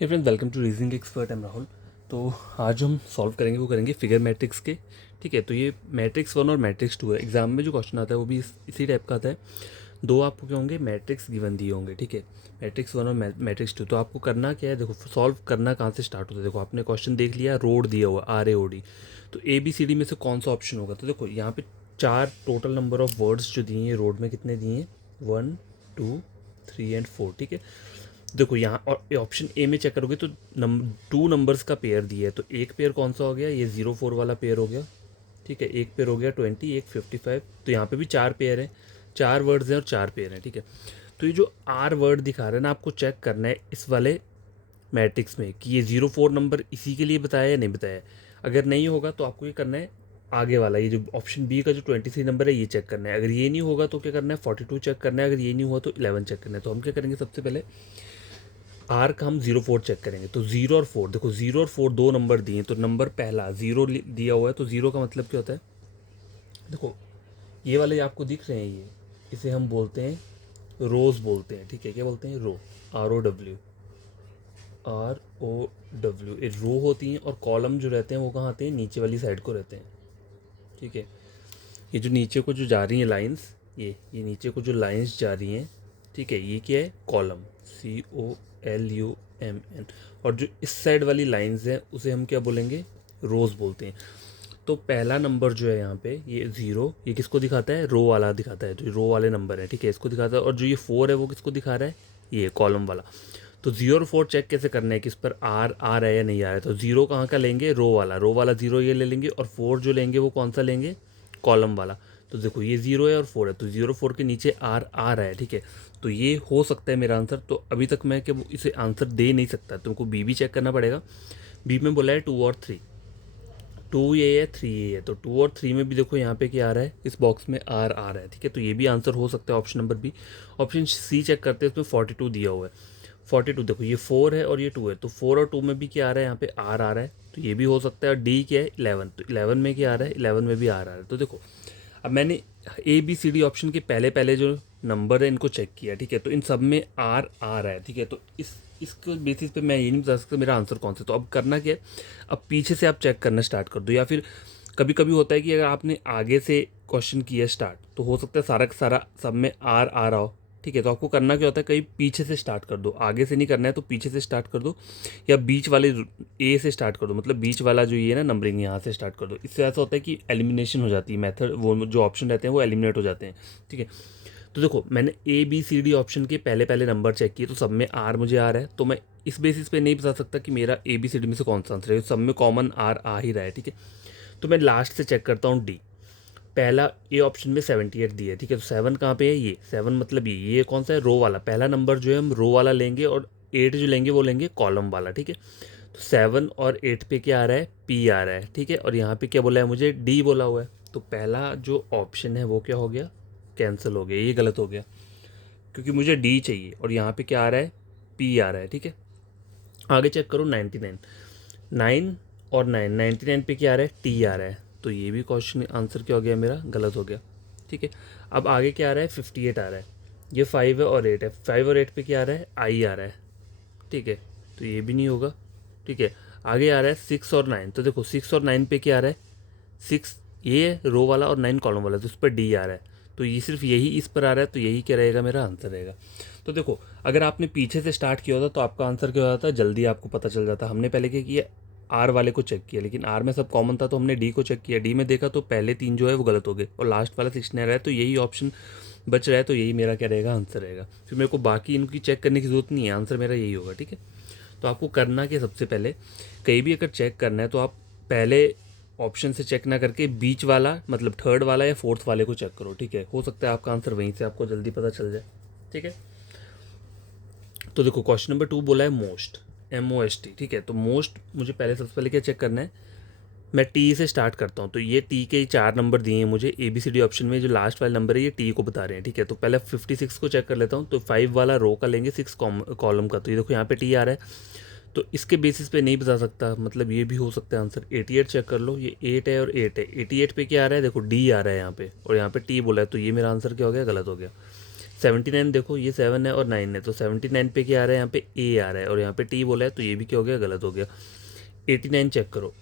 Hey friends, welcome to reasoning expert. I'm Rahul. तो आज जो हम सॉल्व करेंगे वो करेंगे फिगर मैट्रिक्स के। ठीक है, तो ये मैट्रिक्स 1 और मैट्रिक्स 2 है। एग्जाम में जो क्वेश्चन आता है वो भी इसी टाइप का आता है। दो आपको क्या होंगे, मैट्रिक्स गिवन दिए होंगे। ठीक है, मैट्रिक्स 1 और मैट्रिक्स 2। तो आपको करना क्या है, देखो सॉल्व करना कहाँ से स्टार्ट होता है। देखो आपने क्वेश्चन देख लिया, रोड दिया हुआ RAOD। तो ABCD में से कौन सा ऑप्शन होगा। तो देखो यहाँ पे 4 टोटल नंबर ऑफ वर्ड्स जो दिए हैं रोड में, कितने दिए हैं, 1 2 3 एंड 4। ठीक है, देखो यहाँ और ऑप्शन ए में चेक करोगे तो 2 नंबर्स का पेयर दिया है। तो एक पेयर कौन सा हो गया, ये 0 4 वाला पेयर हो गया। ठीक है, एक पेयर हो गया 20, एक 55। तो यहाँ पे भी 4 पेयर हैं, 4 वर्ड्स हैं और 4 पेयर हैं। ठीक है, तो ये जो R वर्ड दिखा रहा है ना, आपको चेक करना है इस वाले मैट्रिक्स में कि ये 0 4 नंबर इसी के लिए बताया या नहीं बताया। अगर नहीं होगा तो आपको ये करना है आगे वाला, ये जो ऑप्शन बी का जो 23 नंबर है ये चेक करना है। अगर ये नहीं होगा तो क्या करना है, 42 चेक करना है। अगर ये नहीं हुआ तो 11 चेक करना है। तो हम क्या करेंगे, सबसे पहले आर का हम 0 4 चेक करेंगे। तो 0 और 4, देखो 0 और 4 दो नंबर दिए हैं। तो नंबर पहला 0 दिया हुआ है, तो 0 का मतलब क्या होता है, देखो ये वाले आपको दिख रहे हैं, ये इसे हम बोलते हैं रोज बोलते हैं। ठीक है, क्या बोलते हैं, रो, ROW ये रो होती हैं। और कॉलम जो रहते हैं वो कहाँ आते हैं, नीचे वाली साइड को रहते हैं। ठीक है, ये जो नीचे को जो जा रही हैं लाइंस, ये नीचे को जो लाइंस जा रही हैं, ठीक है, ये क्या है, कॉलम, COLUMN। और जो इस साइड वाली लाइंस हैं उसे हम क्या बोलेंगे, रोज बोलते हैं। तो पहला नंबर जो है यहाँ पे ये 0, ये किसको दिखाता है, रो वाला दिखाता है, जो रो वाले नंबर है। ठीक है, इसको दिखाता है। और जो ये 4 है वो किसको दिखा रहा है, ये कॉलम वाला। तो 0 और 4 चेक कैसे करना है कि इस पर आर आ रहा है या नहीं आ रहा है। तो 0 कहाँ का लेंगे, रो वाला 0 ये ले लेंगे। और 4 जो लेंगे वो कौन सा लेंगे, कॉलम वाला। तो देखो ये 0 है और 4 है, तो 0 4 के नीचे आर आ रहा है। ठीक है, तो ये हो सकता है मेरा आंसर। तो अभी तक मैं क्या इसे आंसर दे नहीं सकता, तुमको बी भी चेक करना पड़ेगा। बी में बोला है 2 और 3, 2 ये है 3 ये है। तो 2 और 3 में भी देखो यहाँ पे क्या आ रहा है, इस बॉक्स में आर आ रहा है। ठीक है, तो ये भी आंसर हो सकता है option number B. Option C check करते हैं, इसमें 42 दिया हुआ है। 42, देखो ये 4 है और ये 2 है। तो 4 और 2 में भी क्या आ रहा है, यहाँ पे आर आ रहा है। तो ये भी हो सकता है। और डी क्या है, 11। तो 11 में क्या आ रहा है, 11 में भी आर आ रहा है। तो देखो अब मैंने ABCD ऑप्शन के पहले पहले जो नंबर है इनको चेक किया। ठीक है, तो इन सब में आर आ रहा है। ठीक है, तो इसके बेसिस पे मैं ये नहीं बता सकता मेरा आंसर कौन सा। तो अब करना क्या है, अब पीछे से आप चेक करना स्टार्ट कर दो। या फिर कभी कभी होता है कि अगर आपने आगे से क्वेश्चन किया स्टार्ट, तो हो सकता है सारा का सारा सब में आर आ रहा हो। ठीक है, तो आपको करना क्या होता है, कहीं पीछे से स्टार्ट कर दो, आगे से नहीं करना है। तो पीछे से स्टार्ट कर दो या बीच वाले ए से स्टार्ट कर दो, मतलब बीच वाला जो ये है ना नंबरिंग, यहाँ से स्टार्ट कर दो। इससे ऐसा होता है कि एलिमिनेशन हो जाती है, मेथड वो जो ऑप्शन रहते हैं वो एलिमिनेट हो जाते हैं। ठीक है, तो देखो मैंने ABCD ऑप्शन के पहले पहले नंबर चेक किए, तो सब में आर मुझे आ रहा है। तो मैं इस बेसिस पे नहीं बता सकता कि मेरा ABCD में से कौन सा आंसर है, सब में कॉमन आर आ ही रहा है। ठीक है, तो मैं लास्ट से चेक करता हूँ डी। पहला ए ऑप्शन में 78 दिया है। ठीक है, तो 7 कहाँ पे है, ये 7 मतलब ये कौन सा है, रो वाला। पहला नंबर जो है हम रो वाला लेंगे और 8 जो लेंगे वो लेंगे कॉलम वाला। ठीक है, तो 7 और 8 पे क्या आ रहा है, पी आ रहा है। ठीक है, और यहाँ पे क्या बोला है मुझे, डी बोला हुआ है। तो पहला जो ऑप्शन है वो क्या हो गया, कैंसिल हो गया, ये गलत हो गया, क्योंकि मुझे डी चाहिए और यहाँ पे क्या आ रहा है, पी आ रहा है। ठीक है, आगे चेक करो 99, 9 और 9, 99 पे क्या आ रहा है, टी आ रहा है। तो ये भी क्वेश्चन आंसर क्या हो गया मेरा, गलत हो गया। ठीक है, अब आगे क्या आ रहा है, 58 आ रहा है। ये 5 है और 8 है, 5 और 8 पे क्या आ रहा है, आई आ रहा है। ठीक है, तो ये भी नहीं होगा। ठीक है, आगे आ रहा है 6 और 9। तो देखो 6 और 9 पे क्या आ रहा है, 6 ये है रो वाला और 9 कॉलम वाला, तो उस पर डी आ रहा है। तो ये सिर्फ यही इस पर आ रहा है, तो यही क्या रहेगा, मेरा आंसर रहेगा। तो देखो अगर आपने पीछे से स्टार्ट किया होता तो आपका आंसर क्या होता, जल्दी आपको पता चल जाता। हमने पहले क्या किया, आर वाले को चेक किया, लेकिन आर में सब कॉमन था तो हमने डी को चेक किया। डी में देखा तो पहले 3 जो है वो गलत हो गए और लास्ट वाला 6 रहा है, तो यही ऑप्शन बच रहा है। तो यही मेरा क्या रहेगा, आंसर रहेगा। फिर मेरे को बाकी इनकी चेक करने की जरूरत नहीं है, आंसर मेरा यही होगा। ठीक है, तो आपको करना कि सबसे पहले कहीं भी अगर चेक करना है तो आप पहले ऑप्शन से चेक ना करके बीच वाला, मतलब थर्ड वाला या फोर्थ वाले को चेक करो। ठीक है, हो सकता है आपका आंसर वहीं से आपको जल्दी पता चल जाए। ठीक है, तो देखो क्वेश्चन नंबर 2 बोला है मोस्ट, MOST। ठीक है, तो मोस्ट मुझे पहले सबसे पहले क्या चेक करना है, मैं टी से स्टार्ट करता हूँ। तो ये टी के 4 नंबर दिए हैं मुझे ABCD ऑप्शन में, जो लास्ट वाले नंबर है ये टी को बता रहे हैं। ठीक है, तो पहले 56 को चेक कर लेता हूँ। तो 5 वाला रो का लेंगे, 6 कॉलम का। तो ये देखो यहाँ पे टी आ रहा है, तो इसके बेसिस पे नहीं बता सकता, मतलब ये भी हो सकता है आंसर। 88 चेक कर लो, ये 8 है और 8 है। 88 पे क्या आ रहा है, देखो डी आ रहा है यहाँ पे, और यहाँ पे टी बोला है, तो ये मेरा आंसर क्या हो गया, गलत हो गया। 79 देखो, ये 7 है और 9 है, तो 79 पे क्या आ रहा है, यहाँ पे ए आ रहा है और यहाँ पे टी बोला है, तो ये भी क्या हो गया, गलत हो गया। 89 चेक करो,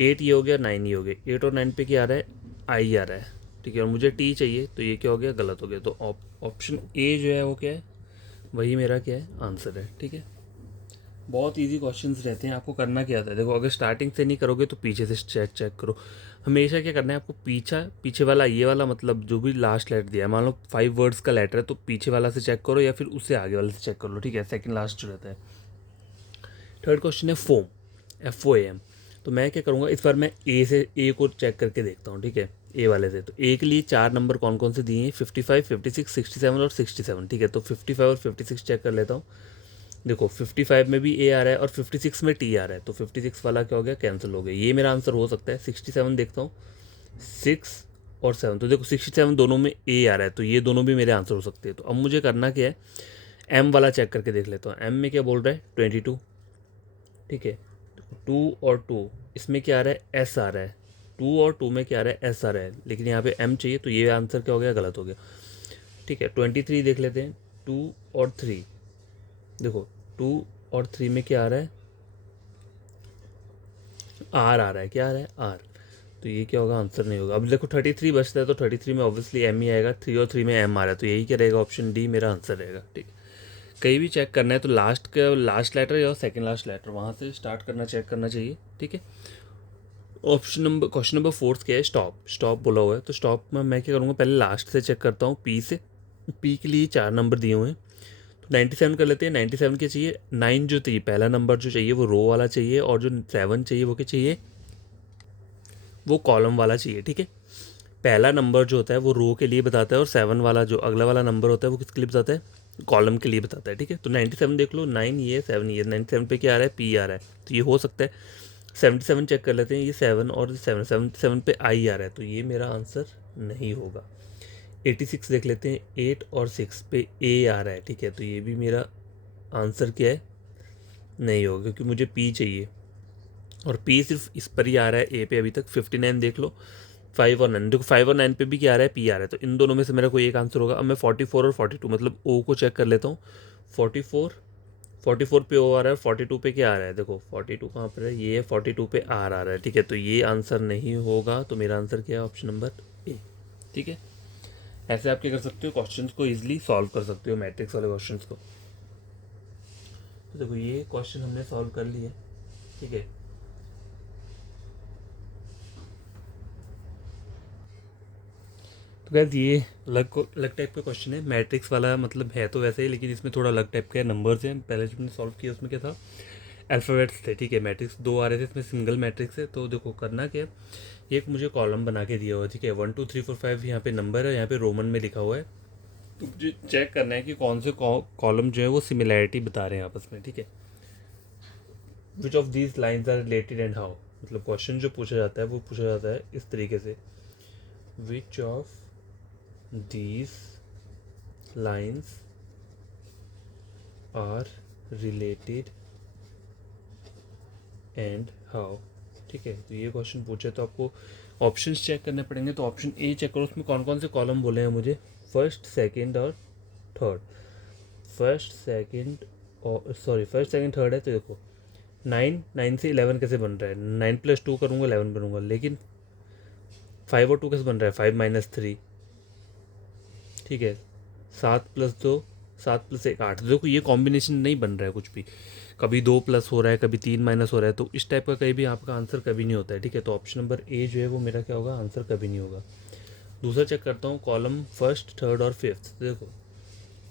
8 ये हो गया, 9 ये हो गया, 8 और 9 पे क्या आ रहा है, आई आ रहा है, ठीक है, और मुझे टी चाहिए, तो ये क्या हो गया, गलत हो गया। तो ऑप्शन ए जो है वो क्या है, वही मेरा क्या है, आंसर है। ठीक है, बहुत इजी क्वेश्चंस रहते हैं, आपको करना क्या आता है, देखो अगर स्टार्टिंग से नहीं करोगे तो पीछे से चेक चेक करो। हमेशा क्या करना है आपको, पीछे वाला, ये वाला मतलब जो भी लास्ट लेटर दिया है, मान लो 5 वर्ड्स का लेटर है, तो पीछे वाला से चेक करो या फिर उससे आगे वाले से चेक कर लो, ठीक है, सेकंड लास्ट जो रहता है। थर्ड क्वेश्चन है फोम, FOAM। तो मैं क्या करूँगा, इस बार मैं ए को चेक करके देखता हूँ, ठीक है, ए वाले से। तो ए के लिए 4 नंबर कौन कौन से दिए हैं, 55, 56, 67 और 67, ठीक है। तो 55 और 56 चेक कर लेता हूँ। देखो 55 में भी ए आ रहा है और 56 में टी आ रहा है, तो 56 वाला क्या हो गया, कैंसिल हो गया, ये मेरा आंसर हो सकता है। 67 देखता हूँ, 6 और 7, तो देखो 67 दोनों में ए आ रहा है, तो ये दोनों भी मेरे आंसर हो सकते हैं। तो अब मुझे करना क्या है, एम वाला चेक करके देख लेता हूँ। एम में क्या बोल रहा है, 22, ठीक है। 2 और 2 इसमें क्या आ रहा है, एस आ रहा है, 2 और 2 में क्या आ रहा है, एस आ रहा है, लेकिन यहाँ पे एम चाहिए, तो ये आंसर क्या हो गया, गलत हो गया। ठीक है, 23 देख लेते हैं, 2 और 3, देखो 2 और 3 में क्या आ रहा है, आर आ रहा है, क्या आ रहा है, आर, तो ये क्या होगा, आंसर नहीं होगा। अब देखो 33 बचता है, तो 33 में ऑब्वियसली एम ही आएगा, 3 और 3 में एम आ रहा है, तो यही क्या रहेगा, ऑप्शन डी मेरा आंसर रहेगा। ठीक है, कहीं भी चेक करना है तो लास्ट लेटर या सेकंड लास्ट लेटर वहाँ से स्टार्ट करना, चेक करना चाहिए। ठीक है, क्वेश्चन नंबर 4 क्या है, स्टॉप बोला हुआ है, तो स्टॉप में मैं क्या करूँगा, पहले लास्ट से चेक करता हूँ, पी से। पी के लिए 4 नंबर दिए हुए हैं, तो 97 कर लेते हैं। 97 क्या चाहिए, 9 जो चाहिए, पहला नंबर जो चाहिए वो रो वाला चाहिए, और जो 7 चाहिए वो क्या चाहिए, वो कॉलम वाला चाहिए। ठीक है, पहला नंबर जो होता है वो रो के लिए बताता है, और 7 वाला जो अगला वाला नंबर होता है वो किसके लिए बताता है, कॉलम के लिए बताता है। ठीक है, तो 97 देख लो, 9 ये 7 ये, 97 पे क्या आ रहा है, पी आ रहा है, तो ये हो सकता है। 77 चेक कर लेते हैं, ये 7 और 7, 77 पे आई आ रहा है, तो ये मेरा आंसर नहीं होगा। 86 देख लेते हैं, 8 और 6 पे ए आ रहा है, ठीक है, तो ये भी मेरा आंसर क्या है, नहीं होगा, क्योंकि मुझे पी चाहिए, और पी सिर्फ इस पर ही आ रहा है, ए पे अभी तक। 59 देख लो, 5 और 9, देखो 5 और 9 पे भी क्या आ रहा है, पी आ रहा है, तो इन दोनों में से मेरा कोई एक आंसर होगा। अब मैं 44 और 42 मतलब ओ को चेक कर लेता हूँ। 44 पे ओ आ रहा है, 42 पे क्या आ रहा है, देखो 42 कहाँ पर है, ये है, 42 पे आर आ रहा है, ठीक है, तो ये आंसर नहीं होगा, तो मेरा आंसर क्या है, ऑप्शन नंबर ए। ठीक है, ऐसे आप क्या कर सकते हो, क्वेश्चंस को इजीली सॉल्व कर सकते हो, मैट्रिक्स वाले क्वेश्चंस को। तो देखो ये क्वेश्चन हमने सॉल्व कर लिए, ठीक है। तो गैस ये अलग टाइप का क्वेश्चन है, मैट्रिक्स वाला मतलब है तो वैसे ही, लेकिन इसमें थोड़ा अलग टाइप का है, नंबर्स हैं। पहले जो हमने सॉल्व किया उसमें क्या था, अल्फ़ाबेट्स थे, ठीक है। मैट्रिक्स 2 आ रहे थे, इसमें सिंगल मैट्रिक्स है। तो देखो करना क्या है, एक मुझे कॉलम बना के दिया हुआ है, ठीक है, 1 2 3 4 5 यहाँ पे नंबर है, यहाँ पे रोमन में लिखा हुआ है। तो मुझे चेक करना है कि कौन से कॉलम जो है वो सिमिलैरिटी बता रहे हैं आपस में, ठीक है। Which of these lines are related and how, मतलब क्वेश्चन जो पूछा जाता है वो पूछा जाता है इस तरीके से, which of these lines are related and how। ठीक है, तो ये क्वेश्चन पूछे तो आपको ऑप्शंस चेक करने पड़ेंगे। तो ऑप्शन ए चेक करो, उसमें कौन कौन से कॉलम बोले हैं मुझे, फर्स्ट सेकंड और थर्ड। फर्स्ट सेकंड थर्ड है, तो देखो 9 से 11 कैसे बन रहा है, 9 + 2 करूँगा 11 बनूंगा, लेकिन 5 और 2 कैसे बन रहा है, 5 - 3, ठीक है। 7 + 2, 7 + 1 8, देखो ये कॉम्बिनेशन नहीं बन रहा है कुछ भी, कभी 2 प्लस हो रहा है, कभी 3 माइनस हो रहा है, तो इस टाइप का कहीं भी आपका आंसर कभी नहीं होता है, ठीक है। तो ऑप्शन नंबर ए जो है वो मेरा क्या होगा, आंसर कभी नहीं होगा। दूसरा चेक करता हूँ, कॉलम फर्स्ट थर्ड और फिफ्थ, देखो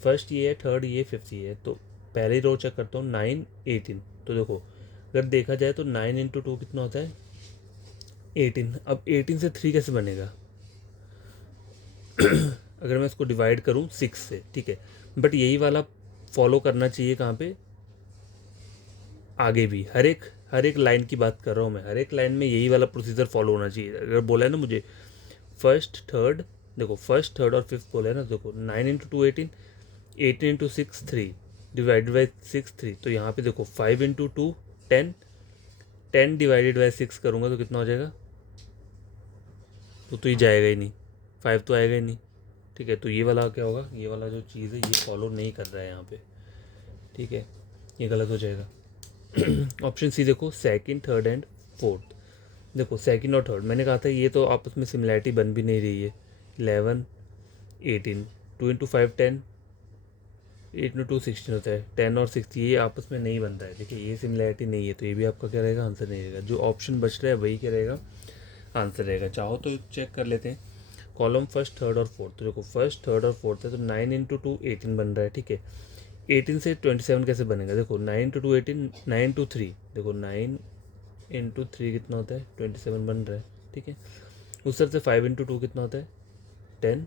फर्स्ट ये है, थर्ड ये, फिफ्थ ये है, तो पहली रो चेक करता हूँ, 9 18, तो देखो अगर देखा जाए तो 9 × 2 कितना होता है, 18। अब 18 से 3 कैसे बनेगा, अगर मैं इसको डिवाइड करूँ 6 से, ठीक है, बट यही वाला फॉलो करना चाहिए कहाँ पे, आगे भी हर एक लाइन की बात कर रहा हूँ मैं, हर एक लाइन में यही वाला प्रोसीजर फॉलो होना चाहिए। अगर बोला है ना मुझे फर्स्ट थर्ड, देखो फर्स्ट थर्ड और फिफ्थ बोला है ना, देखो 9 × 2 18, 18 × 6 3, डिवाइडेड बाई 6 3, तो यहाँ पे देखो 5 × 2 10, 10 डिवाइडेड बाई 6 करूँगा तो कितना हो जाएगा, तो ये जाएगा ही नहीं, 5 तो आएगा ही नहीं, ठीक है। तो ये वाला क्या होगा, ये वाला जो चीज़ है ये फॉलो नहीं कर रहा है यहाँ पे, ठीक है, ये गलत हो जाएगा। ऑप्शन सी देखो, सेकंड, थर्ड एंड फोर्थ। देखो सेकंड और थर्ड मैंने कहा था ये तो आपस में सिमिलैरिटी बन भी नहीं रही है। 11 18, 2 इंटू 5 10, 8 इंटू 2 16 होता है, 10 और 6 ये आपस में नहीं बन रहा है। देखिए ये सिमिलैरिटी नहीं है, तो ये भी आपका क्या रहेगा, आंसर नहीं रहेगा। जो ऑप्शन बच रहा है वही क्या रहेगा, आंसर रहेगा। चाहो तो चेक कर लेते हैं कॉलम फर्स्ट, थर्ड और फोर्थ। तो देखो फर्स्ट, थर्ड और फोर्थ है, तो 9 इंटू 2 18 बन रहा है, ठीक है। 18 से 27 कैसे बनेगा, देखो 9 इंटू 2 18, 9 टू 3, देखो 9 इंटू 3 कितना होता है, 27 बन रहा है, ठीक है। उस तरह से 5 इंटू 2 कितना होता है, 10,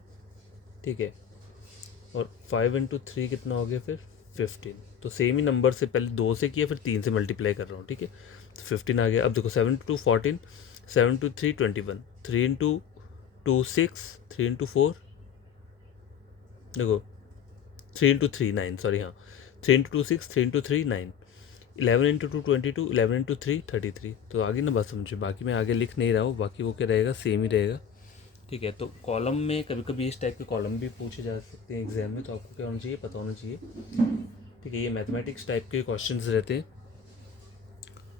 ठीक है। और 5 इंटू 3 कितना हो गया फिर 15। तो सेम ही नंबर से पहले 2 से किया, फिर 3 से मल्टीप्लाई कर रहा हूँ, ठीक है। तो 15 आ गया। अब देखो 7 इंटू 2 14, 7 इंटू 3 21, 3 इंटू 2 6, 3 इंटू 4 देखो 3 इंटू 3 9, सॉरी हाँ, 3 इंटू 2 6, 3 इंटू 3 9, 11 इंटू 2 22, 11 इंटू 3 33। तो आगे ना बस समझो, बाकी मैं आगे लिख नहीं रहा हूँ, बाकी वो क्या रहेगा, सेम ही रहेगा, ठीक है। तो कॉलम में कभी कभी इस टाइप के कॉलम भी पूछे जा सकते हैं एग्जाम में, तो आपको क्या होना चाहिए, पता होना चाहिए, ठीक है। ये मैथमेटिक्स टाइप के क्वेश्चंस रहते हैं।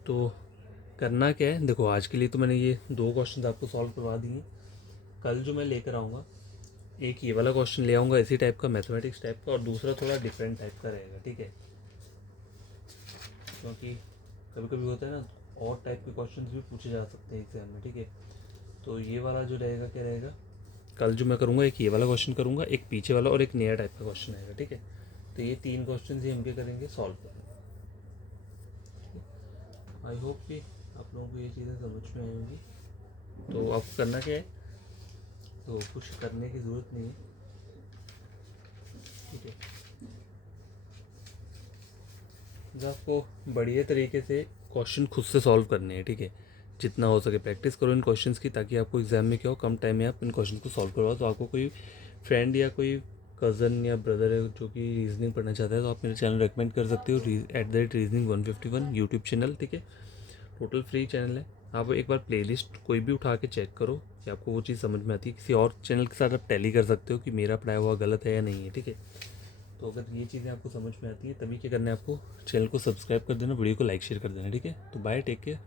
तो करना क्या है, देखो आज के लिए तो मैंने ये 2 क्वेश्चंस आपको सॉल्व करवा दिए। कल जो मैं लेकर आऊँगा, एक ये वाला क्वेश्चन ले आऊँगा इसी टाइप का, मैथमेटिक्स टाइप का, और दूसरा थोड़ा डिफरेंट टाइप का रहेगा, ठीक है। क्योंकि कभी कभी होता है ना, और टाइप के क्वेश्चंस भी पूछे जा सकते हैं एग्जाम में, ठीक है। तो ये वाला जो रहेगा क्या रहेगा, कल जो मैं करूँगा एक ये वाला क्वेश्चन करूँगा, एक पीछे वाला और एक नया टाइप का क्वेश्चन आएगा, ठीक है। तो ये 3 क्वेश्चन ही हम क्या करेंगे, सॉल्व करेंगे। आई होप कि आप लोगों को ये चीज़ें समझ में आई होंगी। तो आपको करना क्या है, तो कुछ करने की ज़रूरत नहीं है, ठीक है। जो आपको बढ़िया तरीके से क्वेश्चन खुद से सॉल्व करने हैं, ठीक है। जितना हो सके प्रैक्टिस करो इन क्वेश्चंस की, ताकि आपको एग्जाम में क्या हो, कम टाइम में आप इन क्वेश्चन को सॉल्व करवाओ। तो आपको कोई फ्रेंड या कोई कज़न या ब्रदर है जो कि रीजनिंग पढ़ना चाहता है, तो आप मेरे चैनल रेकमेंड कर सकते हो, @reasoning 151 यूट्यूब चैनल, ठीक है। टोटल फ्री चैनल है। आप एक बार प्लेलिस्ट कोई भी उठा के चेक करो कि आपको वो चीज़ समझ में आती है। किसी और चैनल के साथ आप टैली कर सकते हो कि मेरा पढ़ाया हुआ गलत है या नहीं है, ठीक है। तो अगर ये चीज़ें आपको समझ में आती है, तभी क्या करना है, आपको चैनल को सब्सक्राइब कर देना, वीडियो को लाइक शेयर कर देना, ठीक है। तो बाय, टेक केयर।